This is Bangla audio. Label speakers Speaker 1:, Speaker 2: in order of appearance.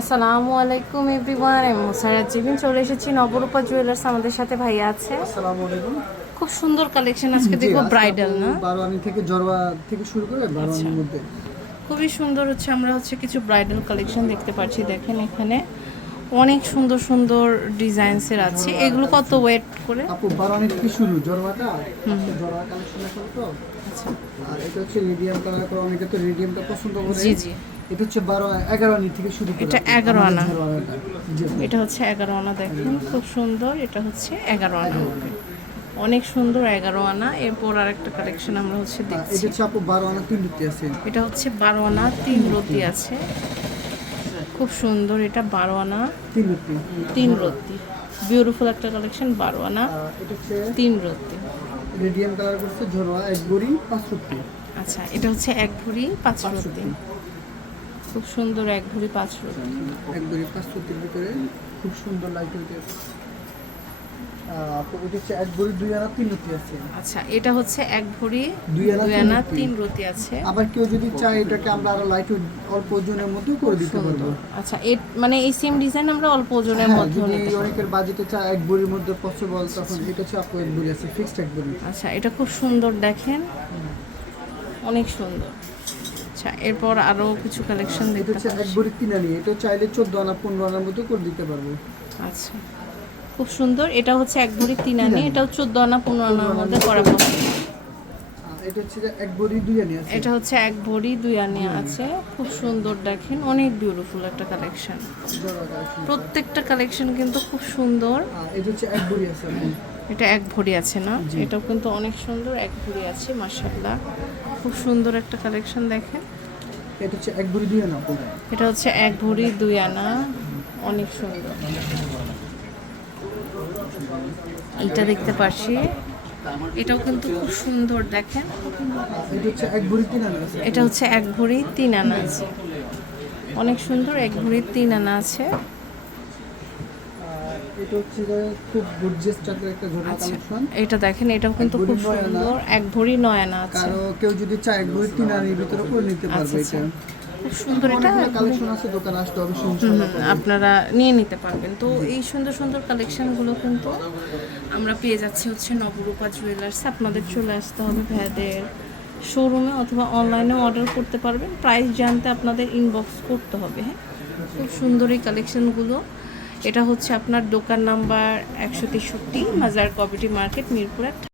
Speaker 1: আসসালামু আলাইকুম এভরিওয়ান আমি মুসারাত জিবিন। চলে এসেছি নবরূপা জুয়েলার্স আমাদের সাথে ভাইয়া আছে।
Speaker 2: আসসালামু আলাইকুম।
Speaker 1: খুব সুন্দর কালেকশন আজকে
Speaker 2: জি,
Speaker 1: দেখব ব্রাইডাল না?
Speaker 2: আপু বারোয়ানি থেকে জরবা থেকে শুরু করে বারোয়ানির মধ্যে।
Speaker 1: খুবই সুন্দর হচ্ছে আমরা হচ্ছে কিছু ব্রাইডাল কালেকশন দেখতে পাচ্ছি দেখেন এখানে। অনেক সুন্দর সুন্দর ডিজাইনসের আছে। এগুলো কত ওয়েট করে?
Speaker 2: আপু বারোয়ানি থেকে শুরু জরবাটা জরবা কালেকশন তো?
Speaker 1: আচ্ছা।
Speaker 2: আর এটা হচ্ছে মিডিয়াম কালার করে অনেকে তো রেডিয়ামটা পছন্দ করে।
Speaker 1: জি জি।
Speaker 2: এটা হচ্ছে বারো এগারো আনি থেকে শুরু করে
Speaker 1: এটা 11 আনা। এটা হচ্ছে এগারো আনা দেখেন খুব সুন্দর। এটা হচ্ছে এগারো আনা। অনেক সুন্দর এগারো আনা। এরপর আরেকটা কালেকশন আমরা হচ্ছে দেখছি
Speaker 2: এটা হচ্ছে আপু বারো আনা তিন রুটি আছে।
Speaker 1: এটা হচ্ছে বারো আনা তিন রতি আছে। খুব সুন্দর এটা বারো আনা।
Speaker 2: তিন রুটি।
Speaker 1: তিন রতি বিউটিফুল একটা কালেকশন বারো আনা
Speaker 2: এটা হচ্ছে
Speaker 1: তিন রতি
Speaker 2: রেডিয়াম কালার করছে জরবা এক বড়ি পাঁচ রুটি।
Speaker 1: আচ্ছা এটা হচ্ছে এক ভরি পাঁচ রতি খুব সুন্দর এক ভরি পাঁচ রতি
Speaker 2: এক বড়ি পাঁচ রুটির ভিতরে খুব সুন্দর লাইট এটা হচ্ছে এক বড়ি দুই আনা তিন রুটি আছে।
Speaker 1: আচ্ছা এটা হচ্ছে এক ভরি
Speaker 2: দুই আনা তিন রতি।
Speaker 1: আছে।
Speaker 2: আবার কেউ যদি চায় এটাকে আমরা আরও লাইট অল্প ওজনের মধ্যে করে দিতে পারব।
Speaker 1: আচ্ছা এ মানে এই সেম ডিজাইন আমরা অল্প ওজনের
Speaker 2: হ্যাঁ,
Speaker 1: মধ্যে
Speaker 2: যদি অনেকের বাজেটে চায় এক বড়ির মধ্যে পসিবল তখন এটা হচ্ছে আপু এক বড়ি আছে ফিক্সড এক বড়ি
Speaker 1: আচ্ছা এটা খুব সুন্দর দেখেন। অনেক সুন্দর। আচ্ছা এরপর আরও কিছু কালেকশন দেখতে
Speaker 2: হচ্ছে এক বড়ি তিন আনি এটা চাইলে চোদ্দ আনা পনেরো আনার মধ্যে করে দিতে পারব।
Speaker 1: আচ্ছা খুব সুন্দর। এটা হচ্ছে এক ভরি তিন আনি এটাও চোদ্দ আনা পনেরো আনার মধ্যে করা possible।
Speaker 2: এটা হচ্ছে এক বড়ি দুই আনি আছে।
Speaker 1: এটা হচ্ছে এক ভরি দুই আনি আছে। খুব সুন্দর দেখেন অনেক বিউটিফুল একটা কালেকশন প্রত্যেকটা কালেকশন কিন্তু খুব সুন্দর।
Speaker 2: এটা হচ্ছে এক আছে।
Speaker 1: এটা এক ভরি আছে না? এটাও কিন্তু অনেক সুন্দর এক ভরি আছে মাশাআল্লাহ। খুব সুন্দর একটা কালেকশন দেখেন।
Speaker 2: এটা হচ্ছে এক ভরি দুই আনা
Speaker 1: এটা হচ্ছে এক ভরি দুই আনা। অনেক সুন্দর। এটা দেখতে পাচ্ছি। এটাও কিন্তু খুব সুন্দর দেখেন।
Speaker 2: এটা হচ্ছে এক বড়ি তিন আনা আছে।
Speaker 1: এটা হচ্ছে এক ভরি তিন আনা আছে। অনেক সুন্দর এক ভরি তিন আনা আছে।
Speaker 2: এটা হচ্ছে খুব গর্জিয়াস টাইপের একটা ঝোড়া
Speaker 1: আচ্ছা
Speaker 2: কালেকশন।
Speaker 1: এটা দেখেন এটাও কিন্তু খুব সুন্দর এক ভরি নয় আনা আছে।
Speaker 2: কারও কেউ যদি চায় এক বড়ি তিন আনির ভিতরে করে নিতে পারবে
Speaker 1: আচ্ছা,
Speaker 2: এটা।
Speaker 1: খুব সুন্দর এটা।
Speaker 2: কালেকশন আছে দোকানে আসতে হবে
Speaker 1: হুম,
Speaker 2: ইনশাআল্লাহ
Speaker 1: হুম, আপনারা নিয়ে নিতে পারবেন। তো এই সুন্দর সুন্দর কালেকশনগুলো কিন্তু আমরা পেয়ে যাচ্ছি হচ্ছে নবরূপা জুয়েলার্স আপনাদের চলে আসতে হবে ভাইয়াদের শোরুমে অথবা অনলাইনেও অর্ডার করতে পারবেন। প্রাইস জানতে আপনাদের ইনবক্স করতে হবে হ্যাঁ? খুব সুন্দর এই কালেকশনগুলো এটা হচ্ছে আপনার দোকান নাম্বার একশো তেষট্টি মাজার কমিটি মার্কেট মিরপুর